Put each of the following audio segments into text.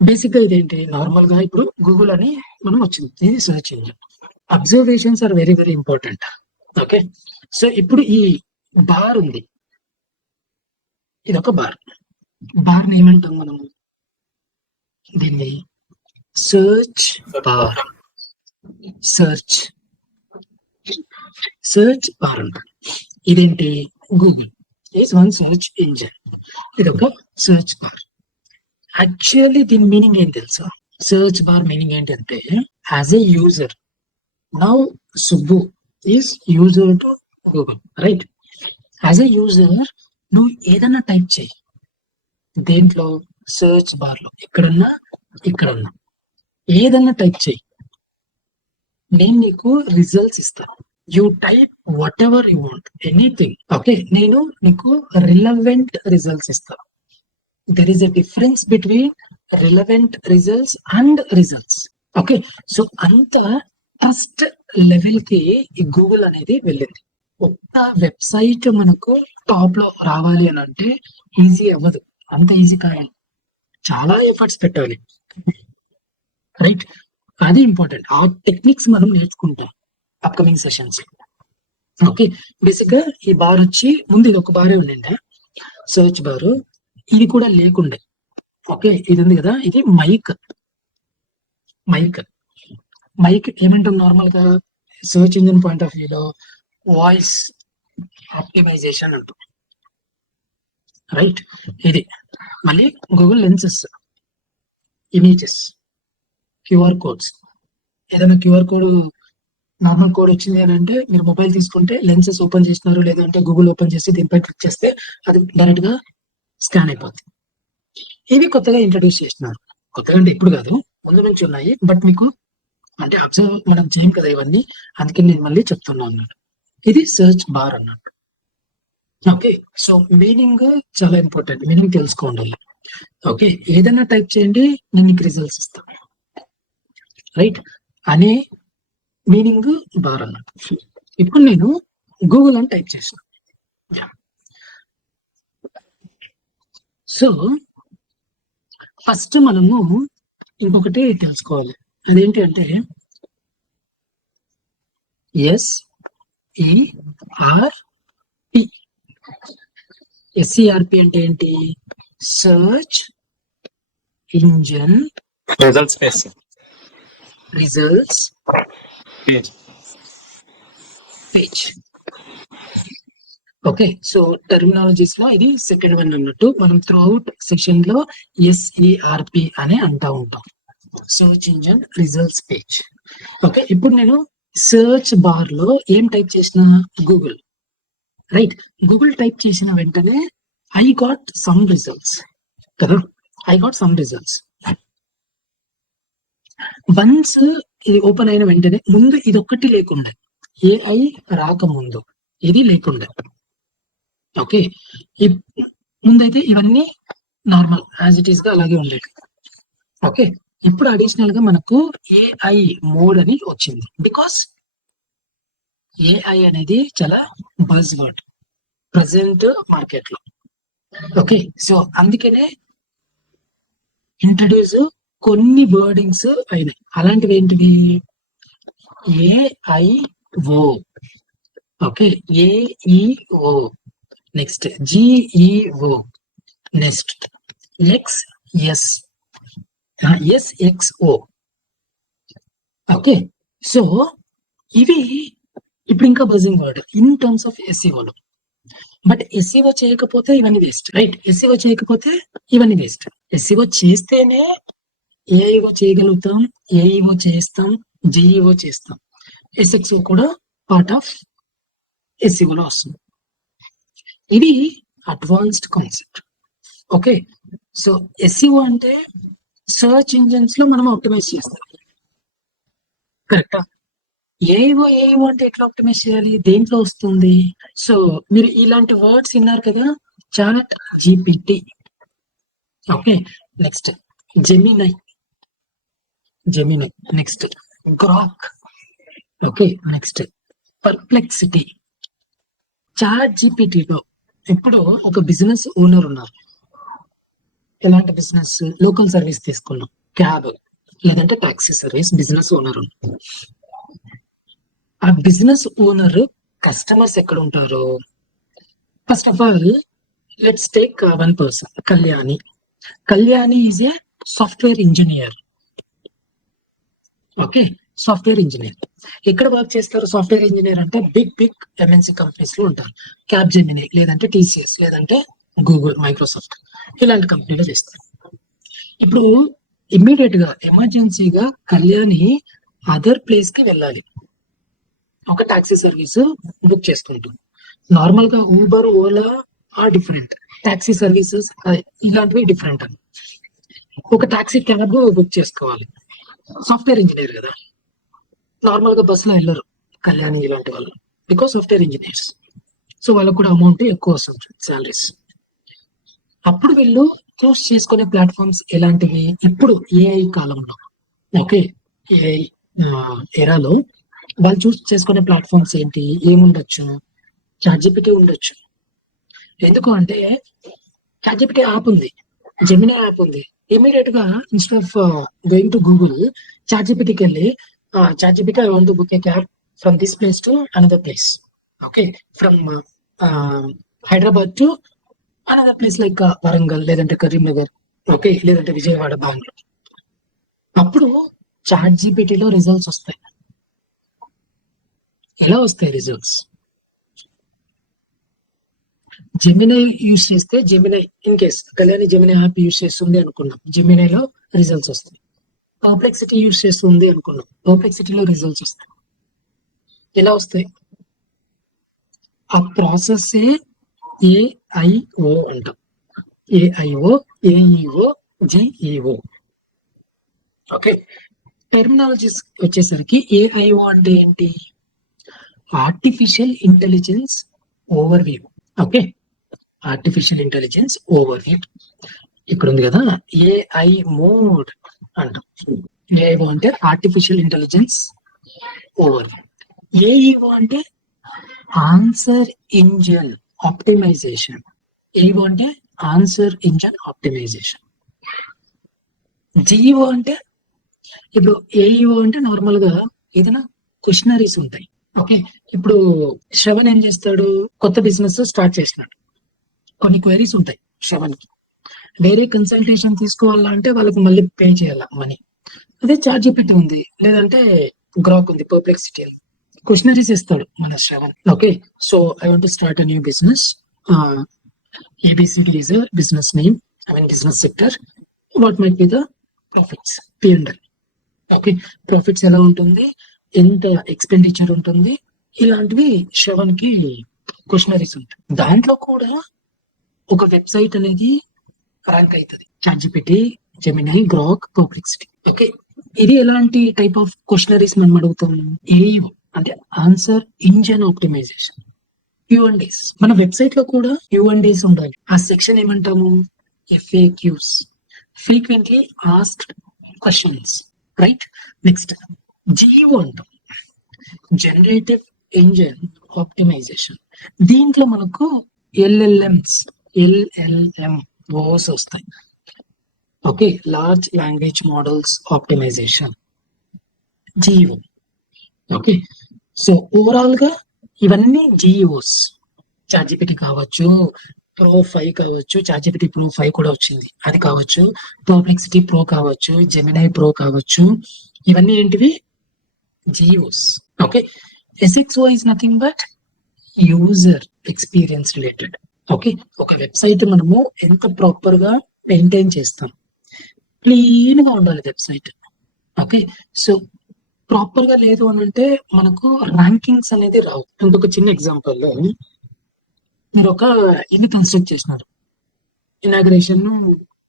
Basic గా ఇదేంటి, normal గా ఇప్పుడు గూగుల్ అని మనం వచ్చింది, ఇది search engine. Observations are very very important. Okay, so ఇప్పుడు ఈ బార్ ఉంది, ఇది ఒక బార్. బార్ ఏమంటాం మనం, దీన్ని search bar. Search search bar అంటాం. ఇదేంటి, Google is one search engine, ఇది ఒక సెర్చ్ బార్. యాక్చువల్లీ దీని మీనింగ్ ఏం తెలుసా, సెర్చ్ బార్ మీనింగ్ ఏంటి అంటే, as a user, now Subbu is user to Google, right? As a user నువ్వు ఏదన్నా టైప్ చేయి, దేంట్లో, సెర్చ్ బార్ లో, ఎక్కడన్నా ఇక్కడన్నా ఏదన్నా టైప్ చేయి, నేను నీకు రిజల్ట్స్ ఇస్తాను. You type what ever you want, anything. Okay, నేను నీకు రిలవెంట్ రిజల్ట్స్ ఇస్తాను. There is a difference between relevant results and results. Okay, so అంత ఫస్ట్ లెవెల్ కి ఈ గూగుల్ అనేది వెళ్ళింది. ఒక్క వెబ్సైట్ మనకు టాప్ లో రావాలి అని అంటే ఈజీ అవ్వదు, అంత ఈజీ కాదు, చాలా ఎఫర్ట్స్ పెట్టాలి, రైట్? అది ఇంపార్టెంట్. ఆ టెక్నిక్స్ మనం నేర్చుకుంటాం అప్కమింగ్ సెషన్స్. ఓకే, బేసిక్ గా ఈ బార్ వచ్చి ముందు ఇది ఒక బారే ఉండిండే, సెర్చ్ బార్. ఇది కూడా లేకుండే. ఓకే, ఇది ఉంది కదా, ఇది మైక్. మైక్ మైక్ ఏమంటాం నార్మల్ గా సెర్చ్ ఇంజిన్ పాయింట్ ఆఫ్ వ్యూలో, వాయిస్ ఆప్టిమైజేషన్ అంటాం, రైట్? ఇది మళ్ళీ Google lenses, images, QR codes. ఏదైనా క్యూఆర్ కోడ్, నార్మల్ కోడ్ వచ్చింది అని అంటే మీరు మొబైల్ తీసుకుంటే లెన్సెస్ ఓపెన్ చేసినారు, లేదంటే గూగుల్ ఓపెన్ చేసి దీనిపై క్లిక్ చేస్తే అది డైరెక్ట్ గా స్కాన్ అయిపోతుంది. ఇవి కొత్తగా ఇంట్రడ్యూస్ చేసినారు. కొత్తగా అంటే ఇప్పుడు కాదు, ముందు నుంచి ఉన్నాయి, బట్ మీకు అంటే అబ్జర్వ్ మనం చేయం కదా ఇవన్నీ, అందుకే నేను మళ్ళీ చెప్తున్నా అన్నట్టు. ఇది సెర్చ్ బార్ అన్నట్టు. ఓకే, సో మీనింగ్ చాలా ఇంపార్టెంట్, మీనింగ్ తెలుసుకోండి. ఓకే, ఏదైనా టైప్ చేయండి, నేను మీకు రిజల్ట్స్ ఇస్తాను, రైట్? అనే మీనింగ్ బార్ అన్నట్టు. ఇప్పుడు నేను గూగుల్ అని టైప్ చేసిన, సో ఫస్ట్ మనము ఇంకొకటి తెలుసుకోవాలి, అదేంటి అంటే ఎస్ఈఆర్పి అంటే ఏంటి, search engine results page page. Okay, so terminologies లో ఇది సెకండ్ వన్ అన్నట్టు. మనం త్రూ అవుట్ సెక్షన్ లో ఎస్ఈఆర్పి అని అంటా ఉంటాం, search engine results page. Okay, ఇప్పుడు నేను సెర్చ్ బార్ లో ఏం టైప్ చేసిన, గూగుల్, రైట్? గూగుల్ టైప్ చేసిన వెంటనే ఐ గాట్ సమ్ రిజల్ట్స్ కదా, I got some results. Once ఇది ఓపెన్ అయిన వెంటనే, ముందు ఇది ఒక్కటి లేకుండే, ఏఐ రాకముందు ఇది లేకుండే. ఓకే, ముందైతే ఇవన్నీ నార్మల్ యాజ్ ఇట్ ఈస్ గా అలాగే ఉండేది. ఓకే, ఇప్పుడు అడిషనల్ గా మనకు ఏఐ మోడ్ అని వచ్చింది, బికాస్ ఏఐ అనేది చాలా బజ్ వర్డ్ ప్రెసెంట్ మార్కెట్ లో. ఓకే, సో అందుకనే ఇంట్రడ్యూస్ కొన్ని వర్డింగ్స్ అయినాయి. అలాంటివి ఏంటివి, AIO, okay, AEO, next GEO, next SXO. Okay, so ఇవి ఇప్పుడు ఇంకా buzzing word in terms of ఎస్ఈఓలో. బట్ ఎస్ఈఓ చేయకపోతే ఇవన్నీ వేస్ట్, రైట్? ఎస్ఈఓ చేయకపోతే ఇవన్నీ వేస్ట్. ఎస్ఈఓ చేస్తేనే ఏఐఓ చేయగలుగుతాం, ఏఈఓ చేస్తాం, జిఈఓ చేస్తాం, ఎస్ఎక్స్ఓ కూడా పార్ట్ ఆఫ్ ఎస్ఈఓలో వస్తుంది. ఇది advanced concept. Okay, so SEO అంటే సర్చ్ ఇంజిన్స్ లో మనం ఆప్టిమైజ్ చేస్తాం, కరెక్టా? ఏఈఓ అంటే ఎట్లా ఆప్టిమైజ్ చేయాలి, దేంట్లో వస్తుంది? సో మీరు ఇలాంటి వర్డ్స్ విన్నారు కదా, chat GPT, okay, next Gemini, next Grok, okay, next Perplexity. Chat జీపీటీలో ఇప్పుడు ఒక బిజినెస్ ఓనర్ ఉన్నారు, ఎలాంటి బిజినెస్? లోకల్ సర్వీస్ తీసుకున్నాం, క్యాబ్ లేదంటే టాక్సీ సర్వీస్. బిజినెస్ ఓనర్, ఆ బిజినెస్ ఓనర్ కస్టమర్స్ ఎక్కడ ఉంటారు? First of all let's take one person, Kalyani. Kalyani is a software engineer. Okay, software engineer. ఎక్కడ వర్క్ చేస్తారు సాఫ్ట్వేర్ ఇంజనీర్ అంటే? బిగ్ బిగ్ ఎంఎన్సీ కంపెనీస్ లో ఉంటారు. క్యాబ్ జెమిని లేదంటే టీసీఎస్ లేదంటే గూగుల్, మైక్రోసాఫ్ట్ ఇలాంటి కంపెనీలో చేస్తారు. ఇప్పుడు ఇమ్మీడియట్ గా ఎమర్జెన్సీగా కళ్యాణి అదర్ ప్లేస్ కి వెళ్ళాలి, ఒక టాక్సీ సర్వీస్ బుక్ చేసుకుంటుంది. నార్మల్ గా Uber, Ola or different, taxi services ఇలాంటివి డిఫరెంట్. ఒక టాక్సీ క్యాబ్ బుక్ చేసుకోవాలి. సాఫ్ట్వేర్ ఇంజనీర్ కదా, నార్మల్ గా బస్సులో వెళ్ళరు కళ్యాణి ఇలాంటి వాళ్ళు, బికాస్ సాఫ్ట్వేర్ ఇంజనీర్స్. సో వాళ్ళకు కూడా అమౌంట్ ఎక్కువ వస్తుంది, సాలరీస్. అప్పుడు వీళ్ళు చూస్ చేసుకునే ప్లాట్ఫామ్స్ ఎలాంటివి? ఇప్పుడు ఏఐ కాలంలో, ఓకే, ఏఐ ఎరాలో వాళ్ళు చూస్ చేసుకునే ప్లాట్ఫామ్స్ ఏంటి? ఏముండొచ్చు? చాట్‌జిపిటి ఉండొచ్చు. ఎందుకు అంటే చాట్‌జిపిటి యాప్ ఉంది, జెమినీ యాప్ ఉంది. ఇమీడియట్ గా instead of going to Google, చాట్‌జిపిటికి వెళ్ళి ChatGPT I want to book a cab from this place to another place. Okay, from Hyderabad to another place like Warangal లేదంటే కరీంనగర్, ఓకే, లేదంటే విజయవాడ, బెంగళూరు. అప్పుడు చాట్‌జిపిటిలో రిజల్ట్స్ వస్తాయి. ఎలా వస్తాయి రిజల్ట్స్? జెమినై యూస్ చేస్తే, Gemini in case Kalyani Gemini app use చేస్తుంది అనుకున్నాం, జెమినైలో రిజల్ట్స్ వస్తాయి. పర్ప్లెక్సిటీ యూస్ చేస్తుంది అనుకున్నాం, పర్ప్లెక్సిటీలో రిజల్ట్స్ వస్తాయి. ఎలా వస్తాయి? ఆ ప్రాసెస్ ఏఐఓ అంటాం. AIO, AEO, GEO. Okay, terminologies వచ్చేసరికి ఏఐఓ అంటే ఏంటి? Artificial intelligence overview. Okay, artificial intelligence overview. ఇక్కడ ఉంది కదా ఏఐ మోడ్ అంటాం. ఏఐఓ అంటే ఆర్టిఫిషియల్ ఇంటెలిజెన్స్ ఓవర్వ్యూ. ఏఈఓ అంటే ఆన్సర్ ఇంజిన్ ఆప్టిమైజేషన్. ఏఈఓ అంటే ఆన్సర్ ఇంజిన్ ఆప్టిమైజేషన్. జిఈఓ అంటే, ఇప్పుడు ఏఈఓ అంటే నార్మల్ గా ఏదైనా క్వశ్చనరీస్ ఉంటాయి. ఓకే, ఇప్పుడు శ్రవణ్ ఏం చేస్తాడు? కొత్త బిజినెస్ స్టార్ట్ చేసినాడు, కొన్ని క్వైరీస్ ఉంటాయి శ్రవణ్ కి. వేరే కన్సల్టేషన్ తీసుకోవాలంటే వాళ్ళకి మళ్ళీ పే చేయాల మనీ. అదే చాట్‌జిపిటి ఉంది, లేదంటే గ్రాక్ ఉంది, పర్ప్లెక్సిటీ ఉంది. క్వశ్చనరీస్ ఇస్తాడు మన Shravan. Okay, so I want to start a new business. ABCD is a business name, I mean business sector. What might be the profits? P&L. Okay, profits ఎలా ఉంటుంది, ఎంత ఎక్స్పెండిచర్ ఉంటుంది, ఇలాంటివి శ్రవణ్ కి క్వశ్చనరీస్ ఉంటాయి. దాంట్లో కూడా ఒక వెబ్సైట్ అనేది ర్యాంక్ అవుతుంది. ChatGPT, Gemini, Grok, Perplexity. Okay, ఇది ఎలాంటి టైప్ ఆఫ్ క్వశ్చనరీస్ మనం అడుగుతాం? ఏఈఓ అంటే ఆన్సర్ ఇంజిన్ ఆప్టిమైజేషన్. Q&As, మన వెబ్సైట్ లో కూడా Q&As ఉండాలి. ఆ సెక్షన్ ఏమంటాము? FAQs, frequently asked questions, right? Next GEO అంటాం, జనరేటివ్ ఇంజిన్ ఆప్టిమైజేషన్. దీంట్లో మనకు LLMs వస్తాయి. Okay, large language models optimisation, GEO. Okay, so overall గా ఇవన్నీ GEOs. చాట్‌జిపిటి కావచ్చు, ప్రో 5 కావచ్చు, చాట్‌జిపిటి ప్రో 5 కూడా వచ్చింది, అది కావచ్చు, పర్ప్లెక్సిటీ ప్రో కావచ్చు, జెమినై ప్రో కావచ్చు, ఇవన్నీ ఏంటివి? GEOs. Okay, SXO is nothing but user experience related. Okay, ఒక వెబ్సైట్ మనము ఎంత ప్రాపర్ గా మెయింటైన్ చేస్తాం, క్లీన్ గా ఉండాలి వెబ్సైట్. ఓకే, సో ప్రాపర్ గా లేదు అని అంటే మనకు ర్యాంకింగ్స్ అనేది రావు. ఇంకొక చిన్న ఎగ్జాంపుల్ లో, మీరు ఒక ఇల్లు కన్స్ట్రక్ట్ చేసినారు, ఇనాగ్రేషన్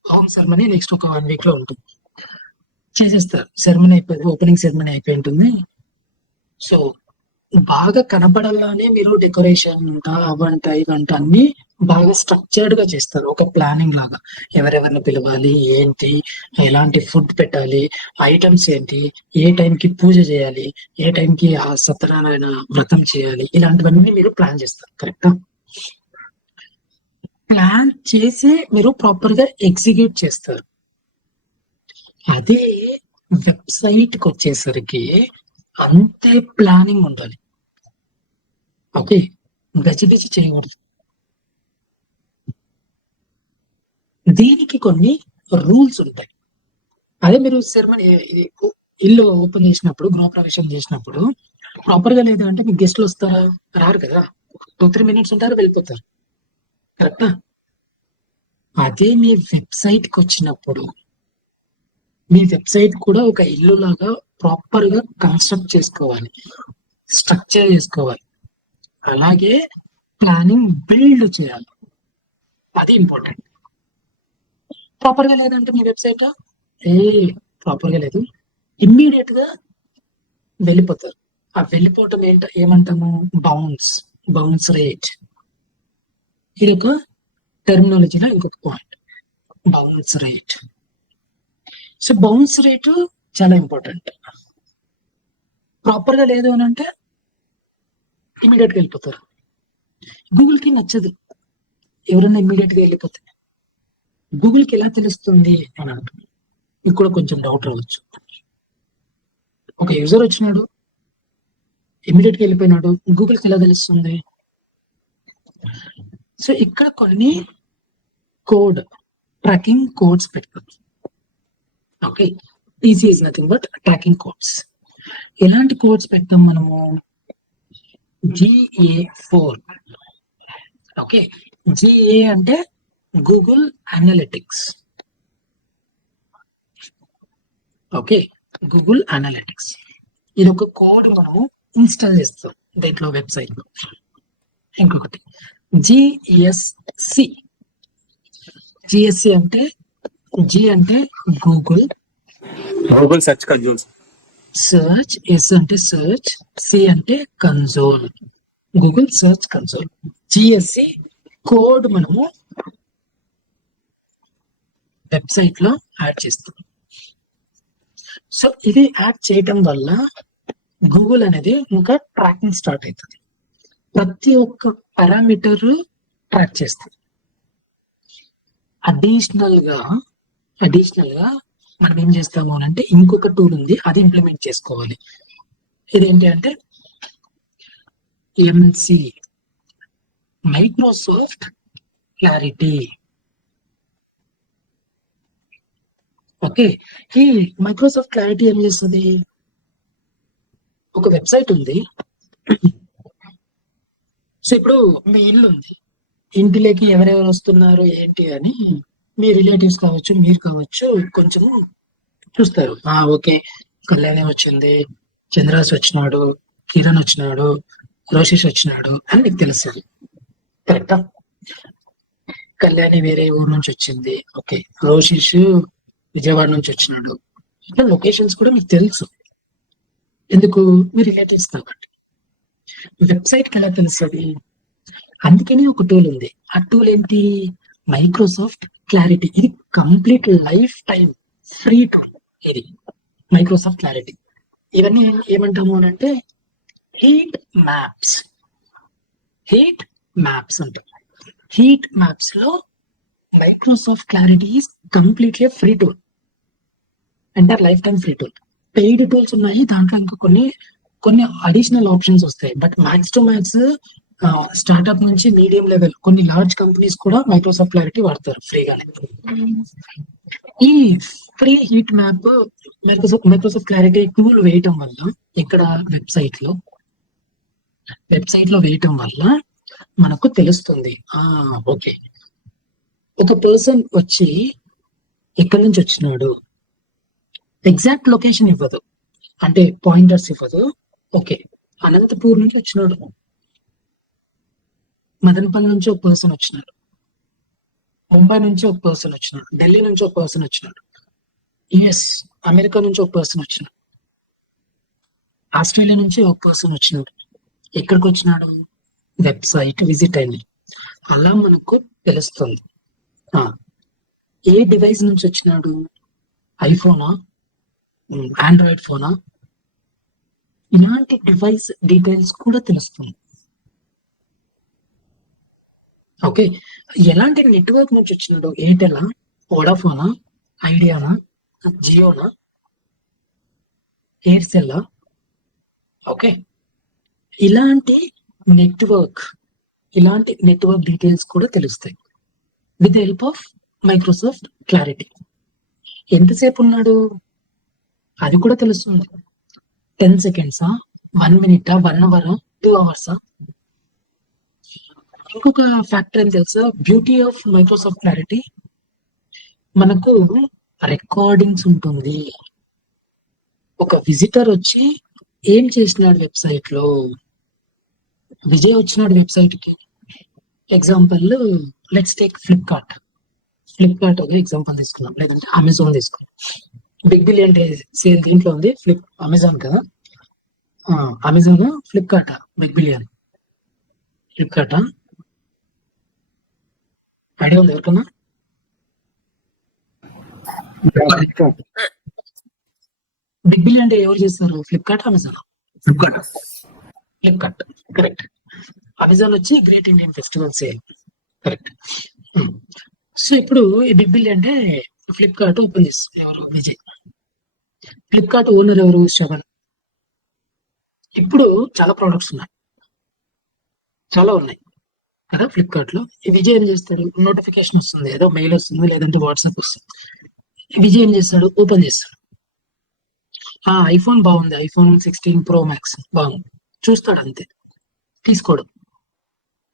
హోమ్ సెరమనీ నెక్స్ట్ ఒక 1 వీక్ లో ఉంటుంది, చేసేస్తారు. సెరమనీ అయిపోయింది, ఓపెనింగ్ సెరమనీ అయిపోయి ఉంటుంది. సో బాగా కనపడాలని మీరు డెకరేషన్ అంట, అవంట ఇవంట అన్ని బాగా స్ట్రక్చర్డ్ గా చేస్తారు, ఒక ప్లానింగ్ లాగా. ఎవరెవరిని పిలవాలి, ఏంటి, ఎలాంటి ఫుడ్ పెట్టాలి, ఐటమ్స్ ఏంటి, ఏ టైంకి పూజ చేయాలి, ఏ టైంకి ఆ సత్యనారాయణ వ్రతం చేయాలి, ఇలాంటివన్నీ మీరు ప్లాన్ చేస్తారు. కరెక్టా? ప్లాన్ చేసి మీరు ప్రాపర్ గా ఎగ్జిక్యూట్ చేస్తారు. అదే వెబ్సైట్ కి వచ్చేసరికి అంతే ప్లానింగ్ ఉండాలి. ఓకే, గజిబిజి చేయకూడదు. దీనికి కొన్ని రూల్స్ ఉంటాయి. అదే మీరు సెరమనీ ఇల్లు ఓపెన్ చేసినప్పుడు, గృహప్రవేశం చేసినప్పుడు ప్రాపర్ గా లేదు అంటే మీకు గెస్ట్లు వస్తారా? రారు కదా. 2-3 మినిట్స్ ఉంటారు, వెళ్ళిపోతారు. కరెక్టా? అదే మీ వెబ్సైట్ కి వచ్చినప్పుడు మీ వెబ్సైట్ కూడా ఒక ఇల్లు లాగా ప్రాపర్ గా కన్స్ట్రక్ట్ చేసుకోవాలి, స్ట్రక్చర్ చేసుకోవాలి, అలాగే ప్లానింగ్ బిల్డ్ చేయాలి. అది ఇంపార్టెంట్. ప్రాపర్ గా లేదంటే మీ వెబ్సైట్ ఏ ప్రాపర్ గా లేదు, ఇమ్మీడియట్ గా వెళ్ళిపోతారు. ఆ వెళ్ళిపోవటం ఏమంటాము? Bounce rate. ఇది ఒక టెర్మినాలజీలో ఇంకొక point, bounce rate. So bounce rate చాలా ఇంపార్టెంట్. ప్రాపర్ గా లేదు అని అంటే ఇమీడియట్ గా వెళ్ళిపోతారు. గూగుల్ కి నచ్చదు ఎవరన్నా ఇమీడియట్ గా వెళ్ళిపోతే. గూగుల్ కి ఎలా తెలుస్తుంది అని అంటుంది, మీకు కూడా కొంచెం డౌట్ రావచ్చు. ఒక యూజర్ వచ్చినాడు, ఇమీడియట్ గా వెళ్ళిపోయినాడు, గూగుల్ కి ఎలా తెలుస్తుంది? సో ఇక్కడ కొన్ని ట్రాకింగ్ కోడ్స్ పెట్టుకోవచ్చు. Okay, TC is nothing but tracking codes. ఎలాంటి కోడ్స్ పెడతాం మనము? GA4. ఓకే, GA అంటే Google analytics. Okay, Google analytics. ఇది ఒక కోడ్ మనము ఇన్స్టాల్ చేస్తాం దీంట్లో వెబ్సైట్ లో. ఇంకొకటి GSC. GSC అంటే G అంటే Google search console. Search, S అంటే సర్చ్, సి అంటే console, Google search console. GSC code మనము వెబ్సైట్ లో యాడ్ చేస్తాం. సో ఇది యాడ్ చేయటం వల్ల గూగుల్ అనేది ఇంకా ట్రాకింగ్ స్టార్ట్ అవుతుంది. ప్రతి ఒక్క పారామీటర్ ట్రాక్ చేస్తుంది. అడిషనల్ గా మనం ఏం చేస్తాము అని అంటే ఇంకొక టూల్ ఉంది, అది ఇంప్లిమెంట్ చేసుకోవాలి. ఇదేంటి అంటే MC, మైక్రోసాఫ్ట్ క్లారిటీ. ఓకే, ఈ మైక్రోసాఫ్ట్ క్లారిటీ ఏం చేస్తుంది? ఒక వెబ్సైట్ ఉంది. సో ఇప్పుడు మీ ఇల్లు ఉంది, ఇంటిలోకి ఎవరెవరు వస్తున్నారు ఏంటి అని మీ రిలేటివ్స్ కావచ్చు, మీరు కావచ్చు, కొంచెము చూస్తారు. ఓకే, కళ్యాణి వచ్చింది, చంద్రాస్ వచ్చినాడు, కిరణ్ వచ్చినాడు, రోషిష్ వచ్చినాడు అని మీకు తెలుస్తుంది. కరెక్టా? కళ్యాణి వేరే ఊరు నుంచి వచ్చింది, ఓకే, రోషిష్ విజయవాడ నుంచి వచ్చినాడు. ఇట్లా లొకేషన్స్ కూడా మీకు తెలుసు. ఎందుకు? మీ రిలేటివ్స్ కాబట్టి. వెబ్సైట్కి ఎలా తెలుస్తుంది? అందుకని ఒక టూల్ ఉంది. ఆ టూల్ ఏంటి? Microsoft Clarity. ఇది complete lifetime free tool. ఇది మైక్రోసాఫ్ట్ క్లారిటీ. ఇవన్నీ ఏమంటాము అని అంటే హీట్ మ్యాప్స్ అంటాం. హీట్ మ్యాప్స్ లో Microsoft Clarity is completely free tool, entire lifetime free tool. Paid tools ఉన్నాయి, దాంట్లో ఇంకా కొన్ని అడిషనల్ ఆప్షన్స్ వస్తాయి. But max to max startup నుంచి మీడియం లెవెల్ కొన్ని లార్జ్ కంపెనీస్ కూడా మైక్రోసాఫ్ట్ క్లారిటీ వాడతారు ఫ్రీగానే. ఈ free heat map Microsoft Clarity tool వేయటం వల్ల ఇక్కడ వెబ్సైట్ లో వేయటం వల్ల మనకు తెలుస్తుంది. ఓకే, ఒక పర్సన్ వచ్చి ఎక్కడి నుంచి వచ్చినాడు, ఎగ్జాక్ట్ లొకేషన్ ఇవ్వదు, అంటే పాయింటర్స్ ఇవ్వదు. ఓకే, అనంతపూర్ నుంచి వచ్చినాడు, మదనపల్లి నుంచి ఒక పర్సన్ వచ్చినాడు, ముంబై నుంచి ఒక పర్సన్ వచ్చినాడు, ఢిల్లీ నుంచి ఒక పర్సన్ వచ్చినాడు, యుఎస్ అమెరికా నుంచి ఒక పర్సన్ వచ్చినాడు, ఆస్ట్రేలియా నుంచి ఒక పర్సన్ వచ్చినాడు. ఎక్కడికి వచ్చినాడు? వెబ్సైట్ విజిట్ అయింది. అలా మనకు తెలుస్తుంది. ఏ డివైస్ నుంచి వచ్చినాడు? ఐఫోనా, ఆండ్రాయిడ్ ఫోనా? ఇలాంటి డివైస్ డీటెయిల్స్ కూడా తెలుస్తుంది. ఓకే, ఎలాంటి నెట్వర్క్ నుంచి వచ్చినాడు? ఎయిర్టెలా, వోడాఫోనా, ఐడియానా, జియోనా, ఎయిర్సెల్లా? ఓకే, ఇలాంటి నెట్వర్క్ ఇలాంటి నెట్వర్క్ డీటెయిల్స్ కూడా తెలుస్తాయి with the help of Microsoft clarity. ఎంతసేపు ఉన్నాడు అది కూడా తెలుస్తుంది. 10 సెకండ్సా, 1 మినిటా, 1 అవరా, 2 అవర్సా? ఇంకొక ఫ్యాక్టర్ ఏం తెలుసా? బ్యూటీ ఆఫ్ మైక్రోసాఫ్ట్ క్లారిటీ, మనకు రికార్డింగ్స్ ఉంటుంది. ఒక విజిటర్ వచ్చి ఏం చేసినాడు వెబ్సైట్ లో, విజయ్ వచ్చినాడు వెబ్సైట్ కి. ఎగ్జాంపుల్, లెట్స్ టేక్ ఫ్లిప్కార్ట్ ఒక ఎగ్జాంపుల్ తీసుకున్నాం, లేదంటే అమెజాన్ తీసుకున్నాం. బిగ్ బిలియన్ డే సేల్ దీంట్లో ఉంది, అమెజాన్ కదా, Amazon Flipkart, big billion Flipkart idea ఉంది ఎవరికన్నా? బిగ్ బిలియన్ డే ఎవరు చేస్తారు? Flipkart, Amazon? Flipkart, correct. Amazon వచ్చి great Indian festival sale, correct. So ఇప్పుడు ఈ big billion day Flipkart open చేస్తుంది, ఎవరు? విజయ్. ఫ్లిప్కార్ట్ ఓనర్ ఎవరు? శ్రవణ్. ఇప్పుడు చాలా ప్రొడక్ట్స్ ఉన్నాయి, చాలా ఉన్నాయి కదా ఫ్లిప్కార్ట్ లో. ఈ విజయ్ ఏం చేస్తాడు? నోటిఫికేషన్ వస్తుంది, ఏదో మెయిల్ వస్తుంది, లేదంటే వాట్సాప్ వస్తుంది. విజయ్ ఏం చేస్తాడు? ఓపెన్ చేస్తాడు. ఐఫోన్ బాగుంది, ఐఫోన్ 16 Pro Max బాగుంది, చూస్తాడు అంతే, తీసుకోడు.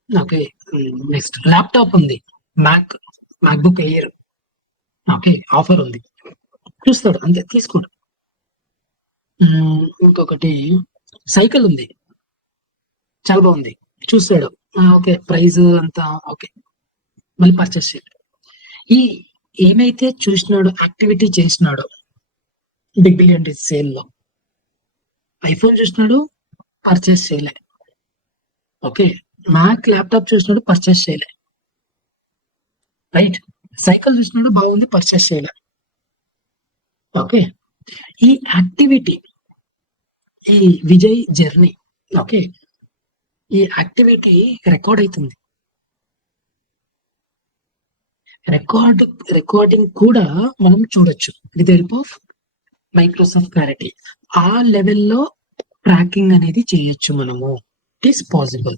ఓకే, నెక్స్ట్ ల్యాప్టాప్ ఉంది, మ్యాక్బుక్ ఎయిర్, ఓకే, ఆఫర్ ఉంది, చూస్తాడు అంతే, తీసుకోడు. ఇంకొకటి సైకిల్ ఉంది, చాలా బాగుంది, చూస్తాడు, ఓకే, ప్రైస్ అంతా ఓకే, మళ్ళీ పర్చేస్ చేయడు. ఈ ఏమైతే చూసినాడో, యాక్టివిటీ చేసినాడో బిగ్ బిలియన్ డే సేల్ లో, ఐఫోన్ చూసినాడు, పర్చేస్ చేయలే. ఓకే, మ్యాక్ ల్యాప్టాప్ చూసినాడు, పర్చేస్ చేయలే. రైట్, సైకిల్ చూసినాడు, బాగుంది, పర్చేస్ చేయలే. ఓకే, ఈ యాక్టివిటీ, ఈ విజయ్ జర్నీ, ఓకే, ఈ యాక్టివిటీ రికార్డ్ అవుతుంది. రికార్డింగ్ కూడా మనం చూడొచ్చు with help of Microsoft Clarity. ఆ లెవెల్లో ట్రాకింగ్ అనేది చేయొచ్చు మనము. It is possible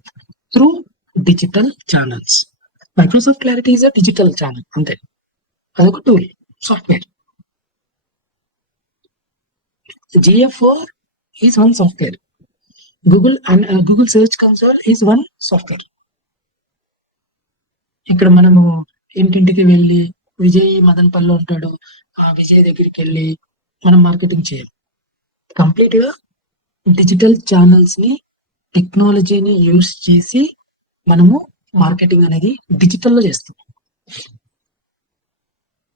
through digital channels. Microsoft clarity is a digital channel, అంతే, అదొక tool, software. GA4 is one software. Google Search Console is one software. ఇక్కడ మనము ఇంటింటికి వెళ్ళి, విజయ్ మదన్పల్లిలో ఉంటాడు, ఆ విజయ్ దగ్గరికి వెళ్ళి మనం మార్కెటింగ్ చేయాలి. కంప్లీట్ గా డిజిటల్ ఛానల్స్ ని, టెక్నాలజీని యూస్ చేసి మనము మార్కెటింగ్ అనేది డిజిటల్ లో చేస్తాం.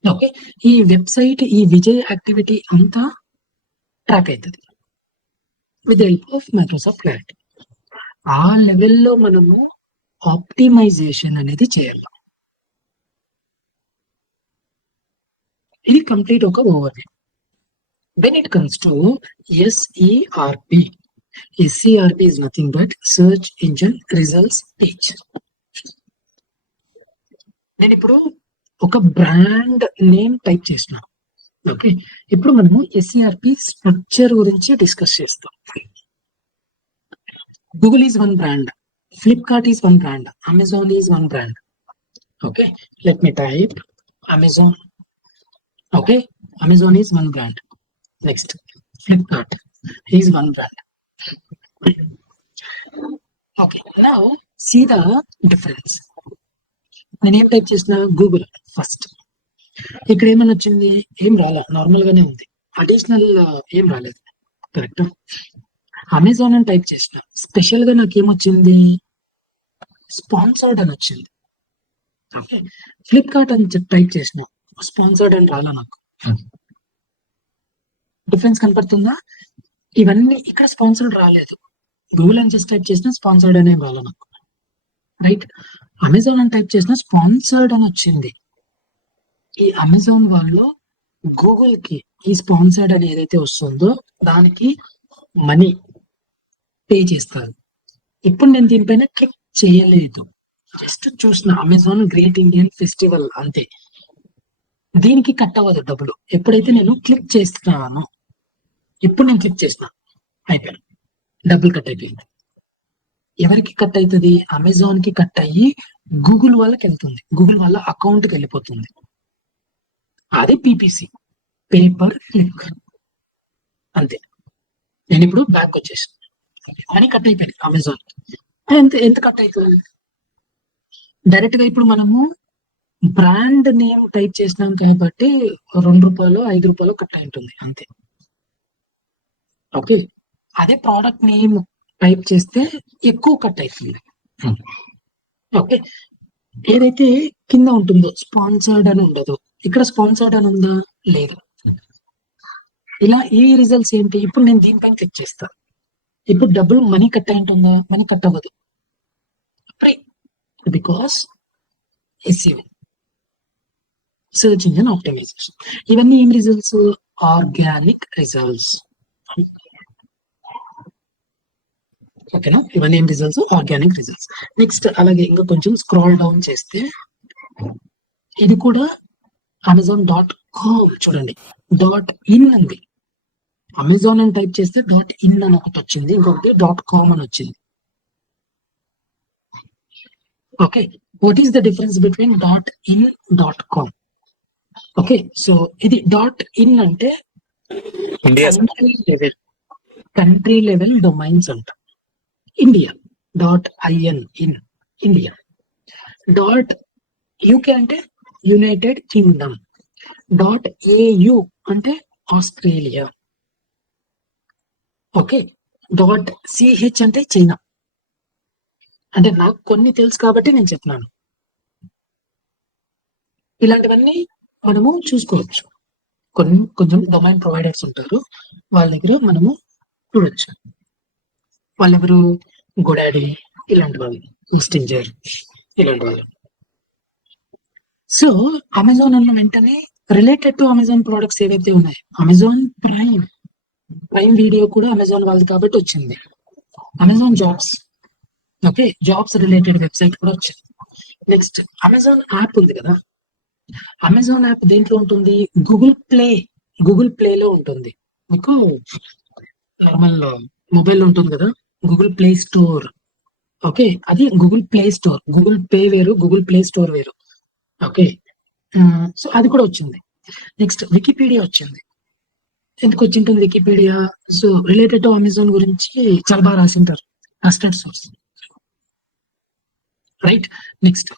ఓకే, ఈ వెబ్సైట్, ఈ విజయ్ యాక్టివిటీ అంతా ట్రాక్ అవుతుంది with help of Microsoft Clarity. ఆ లెవెల్లో మనము ఆప్టిమైజేషన్ అనేది చేయాలి. ఇది కంప్లీట్ ఒక overview. When it comes to SERP, SERP is nothing but search engine results page. నేను ఇప్పుడు ఒక బ్రాండ్ నేమ్ టైప్ చేసిన, ఓకే, ఇప్పుడు మనము SERP స్ట్రక్చర్ గురించి డిస్కస్ చేస్తాం. Google is one brand, Flipkart is one brand, Amazon is one brand. Okay, let me type Amazon. Okay, Amazon is one brand. Next, Flipkart is one brand. Okay, now see the difference. నేను ఏం type చేసిన? Google first. ఇక్కడ ఏమని వచ్చింది? ఏం రాలా, normal గానే ఉంది, అడిషనల్ ఏం రాలేదు, కరెక్ట్. అమెజాన్ అని టైప్ చేసిన, స్పెషల్ గా నాకు ఏమొచ్చింది? స్పాన్సర్డ్ అని వచ్చింది. ఓకే, ఫ్లిప్కార్ట్ అని టైప్ చేసిన, స్పాన్సర్డ్ అని రాలా నాకు. డిఫరెన్స్ కనపడుతుందా? ఇవన్నీ ఇక్కడ స్పాన్సర్డ్ రాలేదు, గూగుల్ అని జస్ట్ టైప్ చేసిన, స్పాన్సర్డ్ అనే రాలా నాకు. రైట్, అమెజాన్ అని టైప్ చేసిన, స్పాన్సర్డ్ అని వచ్చింది. ఈ అమెజాన్ వాళ్ళు గూగుల్ కి ఈ స్పాన్సర్డ్ అని ఏదైతే వస్తుందో దానికి మనీ పే చేస్తారు. ఇప్పుడు నేను దీనిపైన క్లిక్ చేయలేదు, జస్ట్ చూసిన అమెజాన్ గ్రేట్ ఇండియన్ ఫెస్టివల్ అంతే. దీనికి కట్ అవ్వదు డబ్బులు. ఎప్పుడైతే నేను క్లిక్ చేస్తున్నాను, ఇప్పుడు నేను క్లిక్ చేసిన అయిపోయాను, డబ్బులు కట్ అయిపోయింది. ఎవరికి కట్ అవుతుంది? అమెజాన్ కి కట్ అయ్యి గూగుల్ వాళ్ళకి వెళ్తుంది, గూగుల్ వాళ్ళ అకౌంట్ కి వెళ్ళిపోతుంది. అది పీపీసీ, పేపర్ క్లిక్ అంతే. నేను ఇప్పుడు బ్యాక్ వచ్చేసాను, మనీ కట్ అయిపోయింది అమెజాన్. ఎంత కట్ అవుతుంది? డైరెక్ట్ గా ఇప్పుడు మనము బ్రాండ్ నేమ్ టైప్ చేసినాం కాబట్టి ₹2 ₹5 కట్ అయి ఉంటుంది అంతే. ఓకే, అదే ప్రోడక్ట్ నేమ్ టైప్ చేస్తే ఎక్కువ కట్ అవుతుంది. ఓకే, ఏదైతే కింద ఉంటుందో స్పాన్సర్డ్ అని ఉండదు, ఇక్కడ స్పాన్సర్డ్ అని ఉందా? లేదు. ఇలా ఈ రిజల్ట్స్ ఏంటి? ఇప్పుడు నేను దీనిపైన క్లిక్ చేస్తా, ఇప్పుడు డబ్బులు మనీ కట్ అయి ఉంటుందా? మనీ కట్ అవ్వదు, because SEO, search engine optimisation. ఇవన్నీ ఏం రిజల్ట్స్? Organic results. ఓకేనా? ఇవన్నీ ఏం రిజల్ట్స్? Organic results. నెక్స్ట్ అలాగే ఇంకా కొంచెం స్క్రాల్ డౌన్ చేస్తే ఇది కూడా Amazon.com చూడండి, .in ఉంది. అమెజాన్ అని టైప్ చేస్తే .in అని ఒకటి వచ్చింది, ఇంకొకటి .com అని వచ్చింది. Okay, what is the difference between .in, .com? Okay, so ఇది .in అంటే ఇండియా కంట్రీ లెవెల్ డొమైన్స్ అంట. India .in in India. .uk అంటే యునైటెడ్ కింగ్డమ్. .au అంటే ఆస్ట్రేలియా. ఓకే, .ch అంటే చైనా. అంటే నాకు కొన్ని తెలుసు కాబట్టి నేను చెప్తున్నాను. ఇలాంటివన్నీ మనము చూసుకోవచ్చు. కొంచెం డొమైన్ ప్రొవైడర్స్ ఉంటారు, వాళ్ళ దగ్గర మనము చూడొచ్చు. వాళ్ళెవరు? గోడాడీ ఇలాంటి వాళ్ళు, మెసెంజర్ ఇలాంటి వాళ్ళు. సో అమెజాన్ అన్న వెంటనే రిలేటెడ్ టు అమెజాన్ ప్రొడక్ట్స్ ఏవైతే ఉన్నాయో, అమెజాన్ ప్రైమ్ వీడియో కూడా అమెజాన్ వాళ్ళది కాబట్టి వచ్చింది. Amazon jobs, okay, jobs related website కూడా వచ్చింది. నెక్స్ట్ అమెజాన్ యాప్ ఉంది కదా, అమెజాన్ యాప్ దేంట్లో ఉంటుంది? గూగుల్ ప్లేలో ఉంటుంది. మీకు నార్మల్ మొబైల్లో ఉంటుంది కదా, గూగుల్ ప్లే స్టోర్. ఓకే, అది Google Play Store. Google Pay వేరు, గూగుల్ ప్లే స్టోర్ వేరు. ఓకే, సో అది కూడా వచ్చింది. నెక్స్ట్ వికీపీడియా వచ్చింది. ఎందుకు వచ్చింటుంది Wikipedia? So related to Amazon గురించి చాలా బాగా రాసింటారు, trusted source, right. Next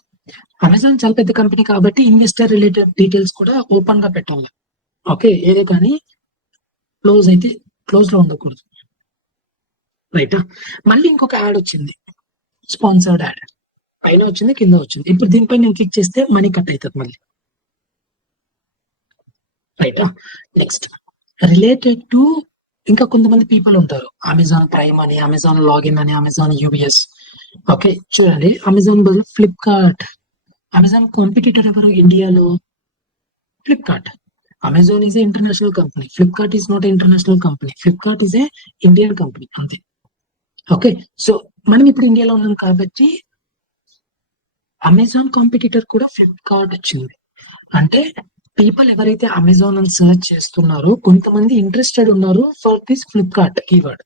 Amazon చాలా పెద్ద కంపెనీ కాబట్టి ఇన్వెస్టర్ రిలేటెడ్ డీటెయిల్స్ కూడా ఓపెన్ గా పెట్టాలి. ఓకే, ఏదే కానీ క్లోజ్ లో ఉండకూడదు, రైట్. మళ్ళీ ఇంకొక యాడ్ వచ్చింది, స్పాన్సర్డ్ యాడ్. పైన వచ్చింది, కింద వచ్చింది. ఇప్పుడు దీనిపై నేను క్లిక్ చేస్తే మనీ కట్ అవుతుంది మళ్ళీ, రైట్. నెక్స్ట్ రిలేటెడ్ టు ఇంకా కొంతమంది పీపుల్ ఉంటారు, అమెజాన్ ప్రైమ్ అని, అమెజాన్ లాగిన్ అని, అమెజాన్ యూబిఎస్. ఓకే, చూడండి, అమెజాన్ బదులు ఫ్లిప్కార్ట్. అమెజాన్ కాంపిటీటర్ ఎవరు ఇండియాలో? Flipkart. Amazon is a international company, Flipkart is not a international company, Flipkart is a Indian company అంతే. ఓకే, సో మనం ఇప్పుడు ఇండియాలో ఉన్నాం కాబట్టి అమెజాన్ కాంపిటీటర్ కూడా ఫ్లిప్కార్ట్ వచ్చింది. అంటే పీపుల్ ఎవరైతే అమెజాన్ అని సర్చ్ చేస్తున్నారో కొంతమంది ఇంట్రెస్టెడ్ ఉన్నారు for this Flipkart keyword.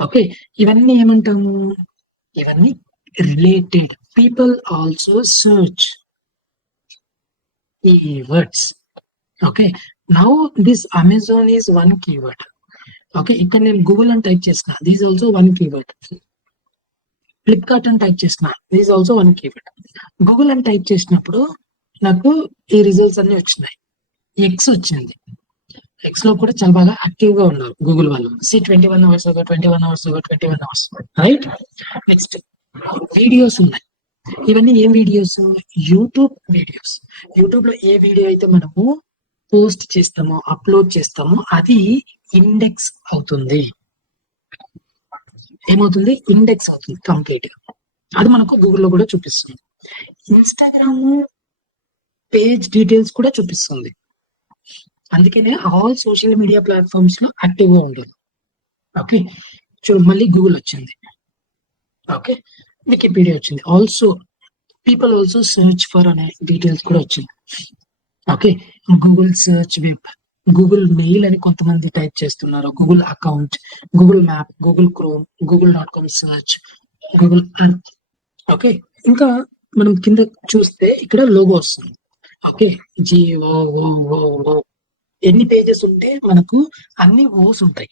Okay, ఇవన్నీ ఏమంటాము? ఇవన్నీ related. People also search keywords. Okay, now this Amazon is one keyword. Okay, ఇక్కడ నేను గూగుల్ అని టైప్ చేసిన, this also one keyword. Flipkart అని టైప్ చేసిన, this also one keyword. Google అని టైప్ చేసినప్పుడు నాకు ఈ రిజల్ట్స్ అన్ని వచ్చినాయి. ఎక్స్ వచ్చింది, ఎక్స్ లో కూడా చాలా బాగా యాక్టివ్ గా ఉన్నారు గూగుల్ వాళ్ళు. 21 hours ago, 21 hours ago, 21 hours, right. Next videos ఉన్నాయి. ఇవన్నీ ఏం వీడియోస్? YouTube videos. యూట్యూబ్ లో ఏ వీడియో అయితే మనము పోస్ట్ చేస్తామో, అప్లోడ్ చేస్తామో అది ఇండెక్స్ అవుతుంది. ఏమవుతుంది? ఇండెక్స్ అవుతుంది కంప్లీట్. అది మనకు గూగుల్లో కూడా చూపిస్తుంది. ఇన్స్టాగ్రామ్ పేజ్ డీటెయిల్స్ కూడా చూపిస్తుంది. అందుకనే ఆల్ సోషల్ మీడియా ప్లాట్ఫామ్స్ లో యాక్టివ్ గా ఉంటుంది. ఓకే, మళ్ళీ గూగుల్ వచ్చింది. ఓకే, వికీపీడియా వచ్చింది. Also people also search for అనే డీటెయిల్స్ కూడా వచ్చింది. Okay, Google search web, Google mail అని కొంతమంది టైప్ చేస్తున్నారు, Google account, Google map, Google chrome, google.com search, Google earth. Okay, ఇంకా మనం కింద చూస్తే ఇక్కడ లోగో వస్తుంది. Okay, GOOGLE. ఎన్ని పేజెస్ ఉంటే మనకు అన్ని ఓస్ ఉంటాయి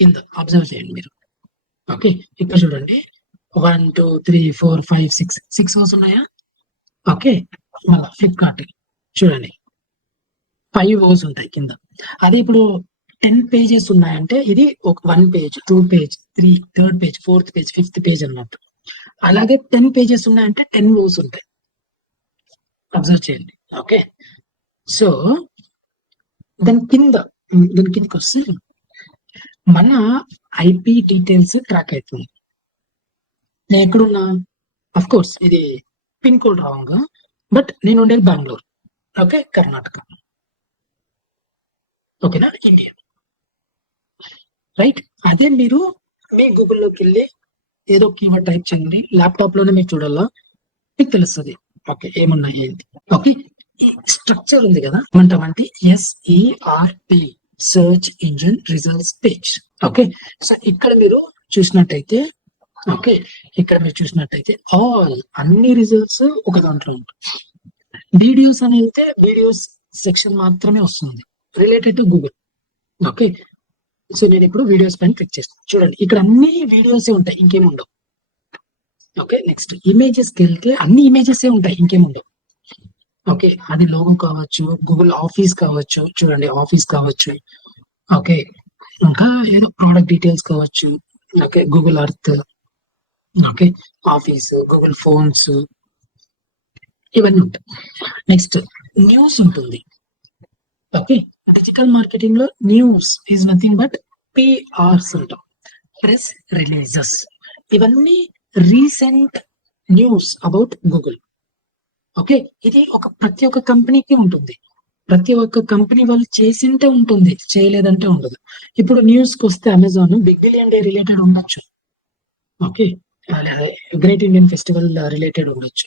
కింద, అబ్జర్వ్ చేయండి మీరు. ఓకే, ఇక్కడ చూడండి 1 2 3 4 5 6 ఓస్ ఉన్నాయా? ఓకే, మళ్ళా ఫ్లిప్కార్ట్ చూడండి 5 ఓస్ ఉంటాయి కింద. అదే ఇప్పుడు 10 పేజెస్ ఉన్నాయంటే ఇది ఒక 1 page, 2 page, 3 third page, 4th page, 5th page అన్నట్టు. అలాగే 10 పేజెస్ ఉన్నాయంటే 10 ఓస్ ఉంటాయి, అబ్జర్వ్ చేయండి. ఓకే, సో దీని కిందకి వస్తే మన ఐపీ డీటెయిల్స్ ట్రాక్ అవుతుంది. నేను ఎక్కడున్నా, అఫ్ కోర్స్ ఇది పిన్ కోడ్ రాంగ్, బట్ నేను ఉండేది బెంగళూరు. ఓకే, కర్ణాటక. ఓకేనా, ఇండియా, రైట్. అదే మీరు మీ గూగుల్లోకి వెళ్ళి ఏదో కీవర్డ్ టైప్ చేయండి, ల్యాప్టాప్ లోనే మీరు చూడాలా, మీకు తెలుస్తుంది. ఓకే, ఏమన్నా ఏంటి. ఓకే, ఈ స్ట్రక్చర్ ఉంది కదా, ఏమంటామంటే SERP, search engine results page. Okay, so ఇక్కడ మీరు చూసినట్టయితే, ఓకే, ఇక్కడ మీరు చూసినట్టయితే అన్ని రిజల్ట్స్ ఒక దాంట్లో ఉంటాయి. వీడియోస్ అని వెళ్తే వీడియోస్ సెక్షన్ మాత్రమే వస్తుంది related to Google. Okay, so నేను ఇప్పుడు వీడియోస్ పైన క్లిక్ చేస్తాను. చూడండి, ఇక్కడ అన్ని వీడియోసే ఉంటాయి, ఇంకేం ఉండవు. ఓకే, నెక్స్ట్ ఇమేజెస్ కి వెళ్తే అన్ని ఇమేజెస్ ఉంటాయి, ఇంకేం ఉండవు. ఓకే, అది లోగో కావచ్చు, గూగుల్ ఆఫీస్ కావచ్చు, చూడండి ఆఫీస్ కావచ్చు. ఓకే, ఇంకా ఏదో ప్రోడక్ట్ డీటెయిల్స్ కావచ్చు. Okay, Google earth, okay, office, Google phones, ఇవన్నీ ఉంటాయి. నెక్స్ట్ న్యూస్ ఉంటుంది. ఓకే, డిజిటల్ మార్కెటింగ్ లో news is nothing but PRs అంటాం, ప్రెస్ రిలీజెస్. ఇవన్నీ recent news about Google. Okay, ఇది ప్రతి ఒక్క కంపెనీకి ఉంటుంది, ప్రతి ఒక్క కంపెనీ వాళ్ళు చేసింటే ఉంటుంది, చేయలేదంటే ఉండదు. ఇప్పుడు న్యూస్ కి వస్తే Amazon big billion day related ఉండొచ్చు. Okay, great Indian festival related ఉండొచ్చు.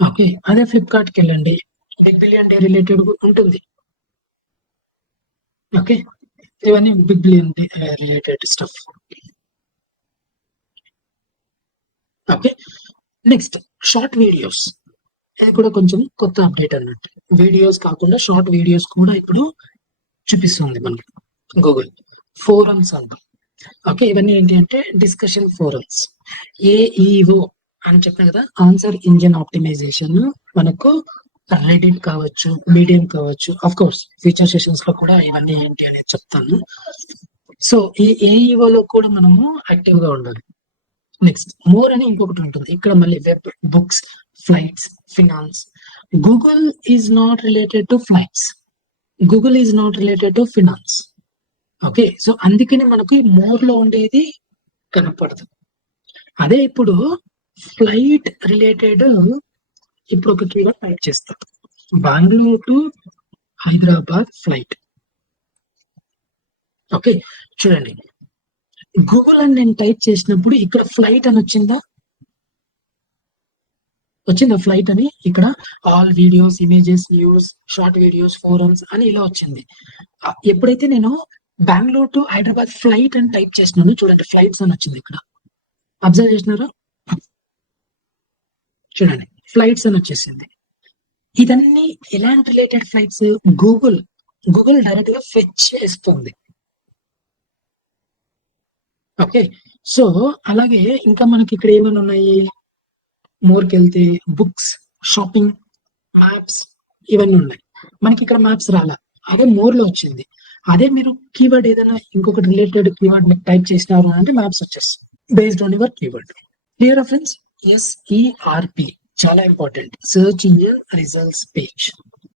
ఓకే, అదే ఫ్లిప్కార్ట్ కి వెళ్ళండి, బిగ్ బిలియన్ డే రిలేటెడ్ ఉంటుంది. ఓకే, ఇవన్నీ big billion day related stuff. Okay, next short videos, ఇది కూడా కొంచెం కొత్త అప్డేట్ అన్నట్టు. వీడియోస్ కాకుండా షార్ట్ వీడియోస్ కూడా ఇప్పుడు చూపిస్తుంది మనకి గూగుల్. ఫోరమ్స్ అంటాం. ఓకే, ఇవన్నీ ఏంటి అంటే డిస్కషన్ ఫోరమ్స్. AEO అని చెప్పిన కదా, ఆన్సర్ ఇంజిన్ ఆప్టిమైజేషన్. మనకు రెడిట్ కావచ్చు, మీడియం కావచ్చు, అఫ్ కోర్స్ ఫ్యూచర్ సెషన్స్ లో కూడా ఇవన్నీ ఏంటి అనేది చెప్తాను. సో ఈ AEO లో కూడా మనము యాక్టివ్ గా ఉండాలి. నెక్స్ట్ మోర్ అని ఇంకొకటి ఉంటుంది, ఇక్కడ మళ్ళీ web, books, flights, finance. Google is not related to flights, Google is not related to finance. Okay, so అందుకని మనకు మోర్ లో ఉండేది కనపడదు. అదే ఇప్పుడు ఫ్లైట్ రిలేటెడ్, ఇప్పుడు ఒక కీవర్డ్ టైప్ చేస్తాం, Bengaluru to Hyderabad flight. Okay, చూడండి గూగుల్ అని నేను టైప్ చేసినప్పుడు ఇక్కడ ఫ్లైట్ అని వచ్చిందా, ఫ్లైట్ అని. ఇక్కడ all videos, images, news, short videos, forums అని ఇలా వచ్చింది. ఎప్పుడైతే నేను బెంగళూరు టు హైదరాబాద్ ఫ్లైట్ అని టైప్ చేసినాను, చూడండి ఫ్లైట్స్ అని వచ్చింది ఇక్కడ, అబ్జర్వ్ చేసినారా? చూడండి ఫ్లైట్స్ అని వచ్చేసింది. ఇదన్నీ ఎలాంటి రిలేటెడ్ ఫ్లైట్స్? గూగుల్ డైరెక్ట్ గా ఫెచ్ చేస్తుంది. ఓకే, సో అలాగే ఇంకా మనకి ఇక్కడ ఏమైనా ఉన్నాయి, మోర్కి వెళ్తే బుక్స్, షాపింగ్, మ్యాప్స్, ఇవన్నీ ఉన్నాయి. మనకి ఇక్కడ మ్యాప్స్ రాలా, అదే మోర్ లో వచ్చింది. అదే మీరు కీవర్డ్ ఏదైనా ఇంకొకటి రిలేటెడ్ కీవర్డ్ టైప్ చేసినారు అంటే మ్యాప్స్ వచ్చేస్తుంది based on your keyword. Clear friends? SERP చాలా important, search engine results page.